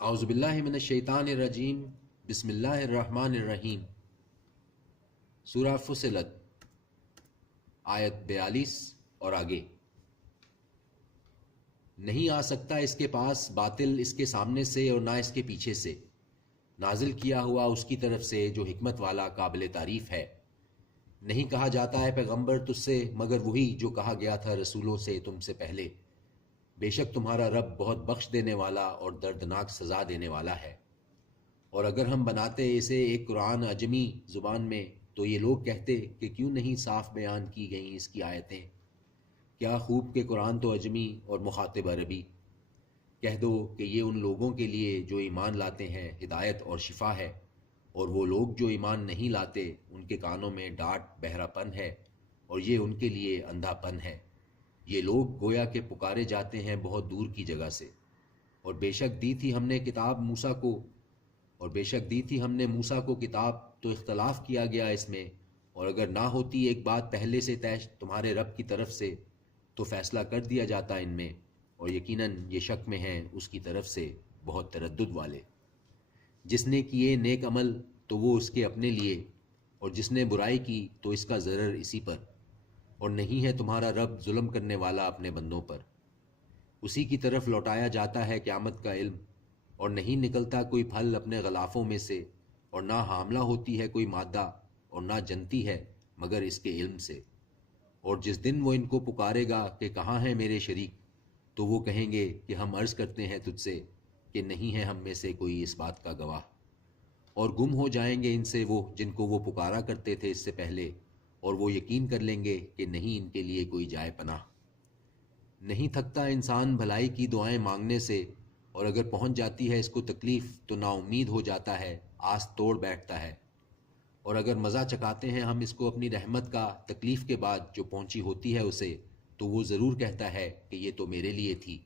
اعوذ باللہ من الشیطان الرجیم، بسم اللہ الرحمن الرحیم۔ سورہ فصلت، آیت 42 اور آگے۔ نہیں آ سکتا اس کے پاس باطل اس کے سامنے سے اور نہ اس کے پیچھے سے، نازل کیا ہوا اس کی طرف سے جو حکمت والا قابل تعریف ہے۔ نہیں کہا جاتا ہے پیغمبر تجھ سے مگر وہی جو کہا گیا تھا رسولوں سے تم سے پہلے، بے شک تمہارا رب بہت بخش دینے والا اور دردناک سزا دینے والا ہے۔ اور اگر ہم بناتے اسے ایک قرآن عجمی زبان میں تو یہ لوگ کہتے کہ کیوں نہیں صاف بیان کی گئیں اس کی آیتیں، کیا خوب کہ قرآن تو عجمی اور مخاطب عربی۔ کہہ دو کہ یہ ان لوگوں کے لیے جو ایمان لاتے ہیں ہدایت اور شفا ہے، اور وہ لوگ جو ایمان نہیں لاتے ان کے کانوں میں ڈاٹ بہرا پن ہے اور یہ ان کے لیے اندھا پن ہے۔ یہ لوگ گویا کہ پکارے جاتے ہیں بہت دور کی جگہ سے۔ اور بے شک دی تھی ہم نے موسیٰ کو کتاب تو اختلاف کیا گیا اس میں، اور اگر نہ ہوتی ایک بات پہلے سے طے تمہارے رب کی طرف سے تو فیصلہ کر دیا جاتا ان میں، اور یقیناً یہ شک میں ہیں اس کی طرف سے بہت تردد والے۔ جس نے کیے نیک عمل تو وہ اس کے اپنے لیے، اور جس نے برائی کی تو اس کا ضرر اسی پر، اور نہیں ہے تمہارا رب ظلم کرنے والا اپنے بندوں پر۔ اسی کی طرف لوٹایا جاتا ہے قیامت کا علم، اور نہیں نکلتا کوئی پھل اپنے غلافوں میں سے، اور نہ حاملہ ہوتی ہے کوئی مادہ، اور نہ جنتی ہے مگر اس کے علم سے۔ اور جس دن وہ ان کو پکارے گا کہ کہاں ہیں میرے شریک، تو وہ کہیں گے کہ ہم عرض کرتے ہیں تجھ سے کہ نہیں ہے ہم میں سے کوئی اس بات کا گواہ۔ اور گم ہو جائیں گے ان سے وہ جن کو وہ پکارا کرتے تھے اس سے پہلے، اور وہ یقین کر لیں گے کہ نہیں ان کے لیے کوئی جائے پناہ۔ نہیں تھکتا انسان بھلائی کی دعائیں مانگنے سے، اور اگر پہنچ جاتی ہے اس کو تکلیف تو نا امید ہو جاتا ہے، آس توڑ بیٹھتا ہے۔ اور اگر مزہ چکاتے ہیں ہم اس کو اپنی رحمت کا تکلیف کے بعد جو پہنچی ہوتی ہے اسے، تو وہ ضرور کہتا ہے کہ یہ تو میرے لیے تھی،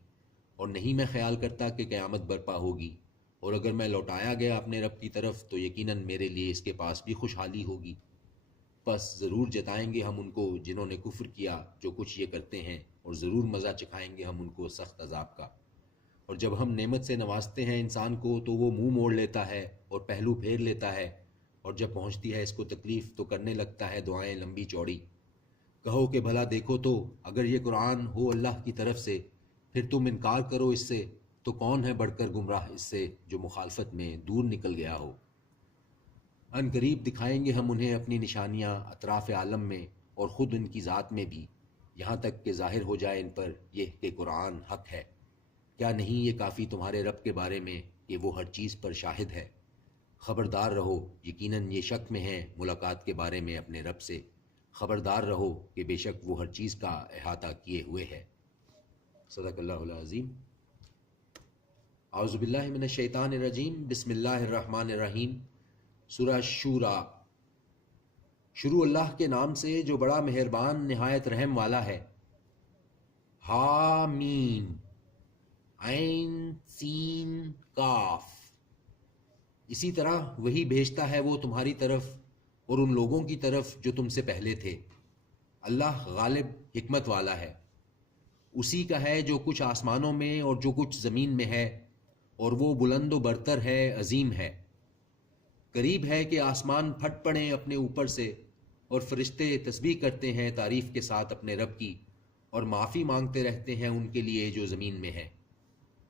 اور نہیں میں خیال کرتا کہ قیامت برپا ہوگی، اور اگر میں لوٹایا گیا اپنے رب کی طرف تو یقیناً میرے لیے اس کے پاس بھی خوشحالی ہوگی۔ پس ضرور جتائیں گے ہم ان کو جنہوں نے کفر کیا جو کچھ یہ کرتے ہیں، اور ضرور مزہ چکھائیں گے ہم ان کو سخت عذاب کا۔ اور جب ہم نعمت سے نوازتے ہیں انسان کو تو وہ منہ موڑ لیتا ہے اور پہلو پھیر لیتا ہے، اور جب پہنچتی ہے اس کو تکلیف تو کرنے لگتا ہے دعائیں لمبی چوڑی۔ کہو کہ بھلا دیکھو تو اگر یہ قرآن ہو اللہ کی طرف سے، پھر تم انکار کرو اس سے، تو کون ہے بڑھ کر گمراہ اس سے جو مخالفت میں دور نکل گیا ہو۔ ان قریب دکھائیں گے ہم انہیں اپنی نشانیاں اطراف عالم میں اور خود ان کی ذات میں بھی، یہاں تک کہ ظاہر ہو جائے ان پر یہ کہ قرآن حق ہے۔ کیا نہیں یہ کافی تمہارے رب کے بارے میں کہ وہ ہر چیز پر شاہد ہے۔ خبردار رہو، یقیناً یہ شک میں ہیں ملاقات کے بارے میں اپنے رب سے۔ خبردار رہو کہ بے شک وہ ہر چیز کا احاطہ کیے ہوئے ہے۔ صدق اللہ العظیم۔ اعوذ باللہ من الشیطان الرجیم، بسم اللہ الرحمن الرحیم۔ سورہ شورا۔ شروع اللہ کے نام سے جو بڑا مہربان نہایت رحم والا ہے۔ حامیم، عین سین کاف۔ اسی طرح وہی بھیجتا ہے وہ تمہاری طرف اور ان لوگوں کی طرف جو تم سے پہلے تھے۔ اللہ غالب حکمت والا ہے۔ اسی کا ہے جو کچھ آسمانوں میں اور جو کچھ زمین میں ہے، اور وہ بلند و برتر ہے، عظیم ہے۔ قریب ہے کہ آسمان پھٹ پڑیں اپنے اوپر سے، اور فرشتے تسبیح کرتے ہیں تعریف کے ساتھ اپنے رب کی، اور معافی مانگتے رہتے ہیں ان کے لیے جو زمین میں ہے۔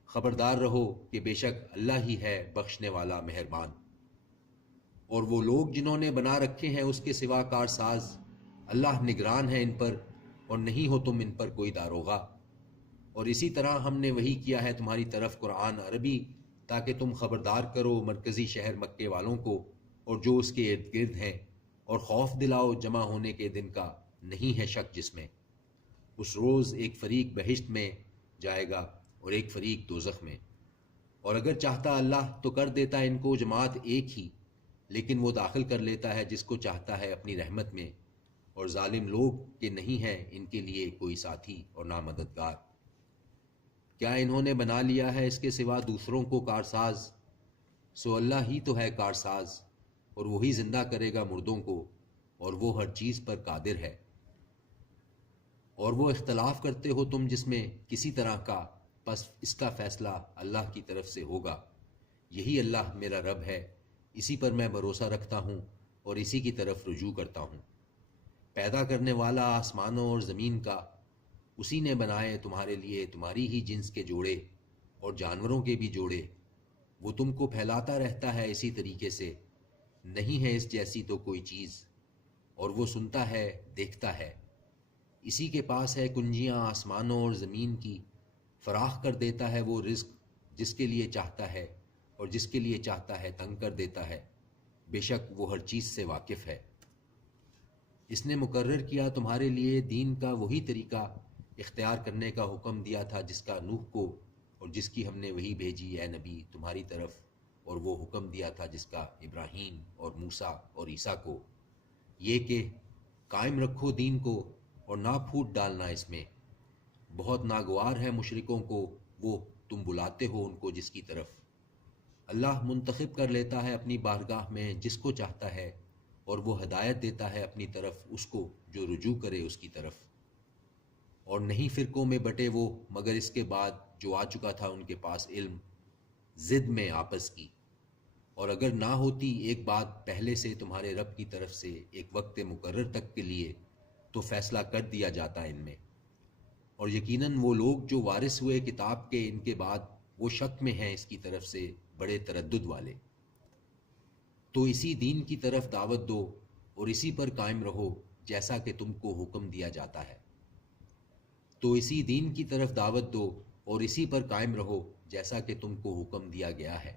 خبردار رہو کہ بے شک اللہ ہی ہے بخشنے والا مہربان۔ اور وہ لوگ جنہوں نے بنا رکھے ہیں اس کے سوا کارساز، اللہ نگران ہے ان پر، اور نہیں ہو تم ان پر کوئی داروغہ۔ اور اسی طرح ہم نے وحی کیا ہے تمہاری طرف قرآن عربی تاکہ تم خبردار کرو مرکزی شہر مکے والوں کو اور جو اس کے ارد گرد ہیں، اور خوف دلاؤ جمع ہونے کے دن کا، نہیں ہے شک جس میں۔ اس روز ایک فریق بہشت میں جائے گا اور ایک فریق دوزخ میں، اور اگر چاہتا اللہ تو کر دیتا ان کو جماعت ایک ہی، لیکن وہ داخل کر لیتا ہے جس کو چاہتا ہے اپنی رحمت میں، اور ظالم لوگ کہ نہیں ہے ان کے لیے کوئی ساتھی اور نہ مددگار۔ کیا انہوں نے بنا لیا ہے اس کے سوا دوسروں کو کارساز؟ سو اللہ ہی تو ہے کارساز، اور وہی زندہ کرے گا مردوں کو، اور وہ ہر چیز پر قادر ہے۔ اور وہ اختلاف کرتے ہو تم جس میں کسی طرح کا، پس اس کا فیصلہ اللہ کی طرف سے ہوگا۔ یہی اللہ میرا رب ہے، اسی پر میں بھروسہ رکھتا ہوں اور اسی کی طرف رجوع کرتا ہوں۔ پیدا کرنے والا آسمانوں اور زمین کا، اسی نے بنائے تمہارے لیے تمہاری ہی جنس کے جوڑے اور جانوروں کے بھی جوڑے۔ وہ تم کو پھیلاتا رہتا ہے اسی طریقے سے، نہیں ہے اس جیسی تو کوئی چیز، اور وہ سنتا ہے دیکھتا ہے۔ اسی کے پاس ہے کنجیاں آسمانوں اور زمین کی، فراخ کر دیتا ہے وہ رزق جس کے لیے چاہتا ہے، اور جس کے لیے چاہتا ہے تنگ کر دیتا ہے۔ بے شک وہ ہر چیز سے واقف ہے۔ اس نے مقرر کیا تمہارے لیے دین کا وہی طریقہ اختیار کرنے کا حکم دیا تھا جس کا نوح کو اور جس کی ہم نے وہی بھیجی اے نبی تمہاری طرف، اور وہ حکم دیا تھا جس کا ابراہیم اور موسیٰ اور عیسیٰ کو، یہ کہ قائم رکھو دین کو اور نہ پھوٹ ڈالنا اس میں۔ بہت ناگوار ہے مشرکوں کو وہ تم بلاتے ہو ان کو جس کی طرف۔ اللہ منتخب کر لیتا ہے اپنی بارگاہ میں جس کو چاہتا ہے، اور وہ ہدایت دیتا ہے اپنی طرف اس کو جو رجوع کرے اس کی طرف۔ اور نہیں فرقوں میں بٹے وہ مگر اس کے بعد جو آ چکا تھا ان کے پاس علم، ضد میں آپس کی۔ اور اگر نہ ہوتی ایک بات پہلے سے تمہارے رب کی طرف سے ایک وقت مقرر تک کے لیے، تو فیصلہ کر دیا جاتا ان میں۔ اور یقیناً وہ لوگ جو وارث ہوئے کتاب کے ان کے بعد، وہ شک میں ہیں اس کی طرف سے بڑے تردد والے۔ تو اسی دین کی طرف دعوت دو اور اسی پر قائم رہو جیسا کہ تم کو حکم دیا جاتا ہے۔ تو اسی دین کی طرف دعوت دو اور اسی پر قائم رہو جیسا کہ تم کو حکم دیا گیا ہے،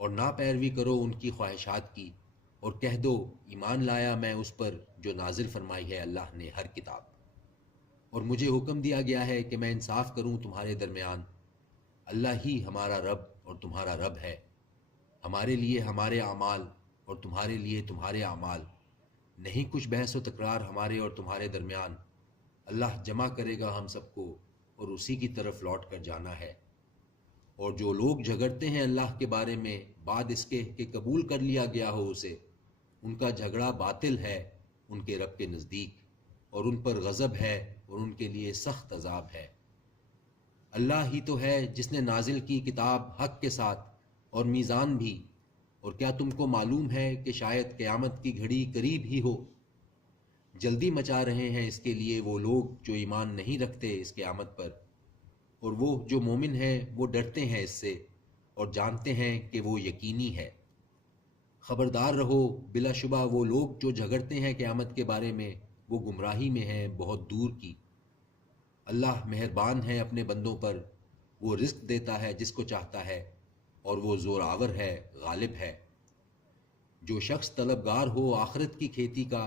اور نہ پیروی کرو ان کی خواہشات کی، اور کہہ دو ایمان لایا میں اس پر جو نازل فرمائی ہے اللہ نے ہر کتاب، اور مجھے حکم دیا گیا ہے کہ میں انصاف کروں تمہارے درمیان۔ اللہ ہی ہمارا رب اور تمہارا رب ہے، ہمارے لیے ہمارے اعمال اور تمہارے لیے تمہارے اعمال، نہیں کچھ بحث و تکرار ہمارے اور تمہارے درمیان۔ اللہ جمع کرے گا ہم سب کو اور اسی کی طرف لوٹ کر جانا ہے۔ اور جو لوگ جھگڑتے ہیں اللہ کے بارے میں بعد اس کے کہ قبول کر لیا گیا ہو اسے، ان کا جھگڑا باطل ہے ان کے رب کے نزدیک، اور ان پر غضب ہے اور ان کے لیے سخت عذاب ہے۔ اللہ ہی تو ہے جس نے نازل کی کتاب حق کے ساتھ اور میزان بھی، اور کیا تم کو معلوم ہے کہ شاید قیامت کی گھڑی قریب ہی ہو؟ جلدی مچا رہے ہیں اس کے لیے وہ لوگ جو ایمان نہیں رکھتے اس قیامت پر، اور وہ جو مومن ہیں وہ ڈرتے ہیں اس سے اور جانتے ہیں کہ وہ یقینی ہے۔ خبردار رہو، بلا شبہ وہ لوگ جو جھگڑتے ہیں قیامت کے بارے میں وہ گمراہی میں ہیں بہت دور کی۔ اللہ مہربان ہے اپنے بندوں پر، وہ رزق دیتا ہے جس کو چاہتا ہے، اور وہ زور آور ہے، غالب ہے۔ جو شخص طلبگار ہو آخرت کی کھیتی کا،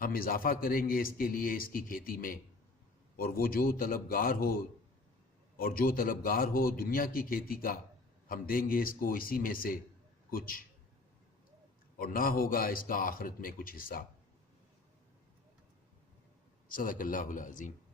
ہم اضافہ کریں گے اس کے لیے اس کی کھیتی میں، اور وہ جو طلبگار ہو دنیا کی کھیتی کا، ہم دیں گے اس کو اسی میں سے کچھ، اور نہ ہوگا اس کا آخرت میں کچھ حصہ۔ صدق اللہ العظیم۔